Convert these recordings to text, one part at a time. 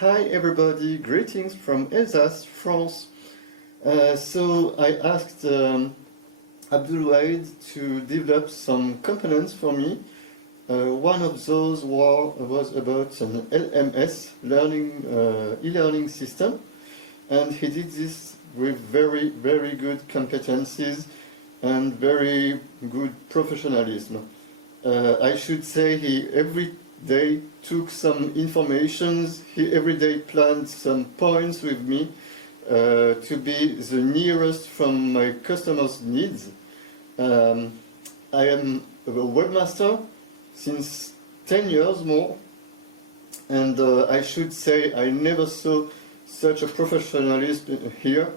Hi everybody, greetings from Alsace, France. So I asked Abdulwaheed to develop some components for me. One of those was about an LMS, e-learning system, and he did this with very good competencies and very good professionalism. I should say he every day took some informations, he every day planned some points with me to be the nearest from my customers' needs. I am a webmaster since 10 years more, and I should say I never saw such a professionalism here,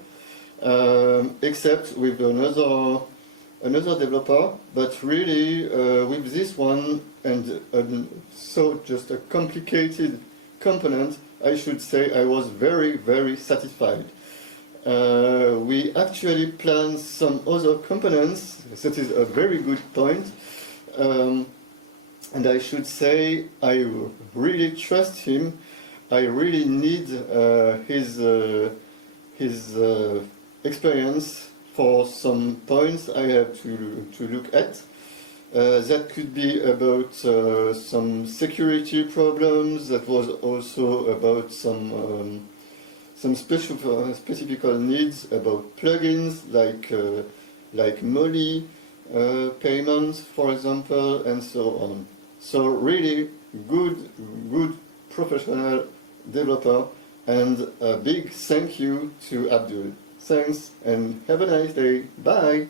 except with another developer, but really with this one and so just a complicated component, I should say I was very satisfied. We actually planned some other components, that is a very good point, and I should say I really trust him. I really need his experience for some points I have to look at. That could be about some security problems. That was also about some specific needs about plugins like Mollie payments, for example, and so on. So really good professional developer, and a big thank you to Abdul. Thanks and have a nice day. Bye.